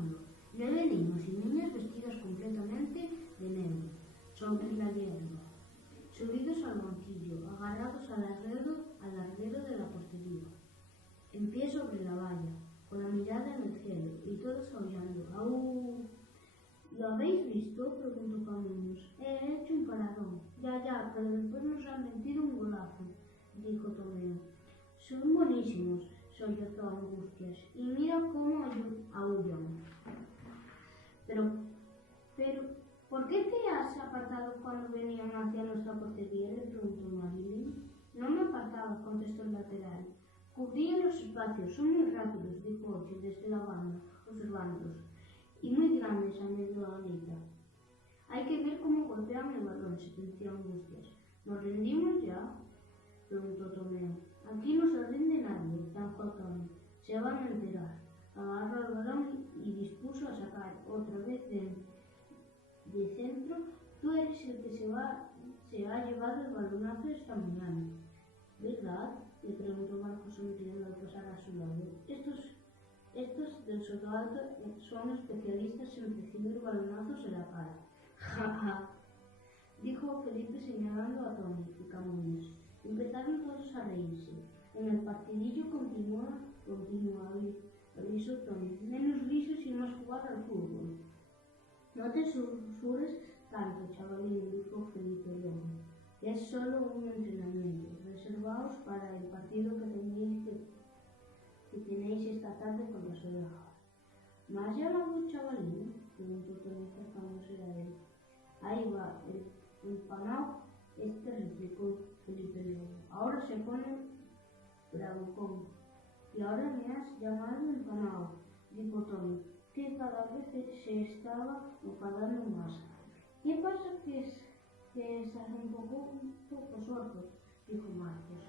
espectáculo. Nueve niños y niñas vestidos completamente de negro, sobre la hierba, subidos al banquillo, agarrados al larguero de la portería, en pie sobre la valla, con la mirada en el cielo, y todos aullando. ¡Au! ¿Lo habéis visto?, preguntó Camões. He hecho un paradón. Ya, pero después nos han metido un golazo, dijo Tomeo. Son buenísimos, sollozó Angustias, y mira cómo aullan. Pero, ¿por qué te has apartado cuando venían hacia nuestra portería?, le preguntó Marilyn. No me apartaba, contestó el lateral. Cubría los espacios, son muy rápidos, dijo Ocho desde la banda, observándolos. Y muy grandes, añadió Anita. Hay que ver cómo golpean el balón, sentenció Angustias. ¿Nos rendimos ya?, preguntó Tomeo. Aquí no se rinde nadie, zanjó Tony. Se van a enterar. Agarró el balón y dispuso a sacar otra vez de centro. Tú eres el que se ha llevado el balonazo esta mañana, ¿verdad?, le preguntó Marco sonriendo al pasar a su lado. Estos del Sotoalto son especialistas en recibir balonazos en la cara. Ja, ja, dijo Felipe señalando a Tony y Camões. Empezaron todos a reírse. En el partidillo continúa, avisó Tony. Menos risas y más jugar al fútbol. No te sulfures tanto, chavalín, dijo Felipe luego. Es solo un entrenamiento. Reservaos para el partido que tenéis esta tarde con las ovejas. ¿Me has llamado chavalín?, preguntó Tony acercándose a él. Ahí va, el empanao replicó Felipe luego. Ahora se pone bravucón. Y ahora me has llamado empanao, dijo Tony, que cada vez se estaba enfadando más. ¿Qué pasa que estás un poco sordo?, dijo Marcos.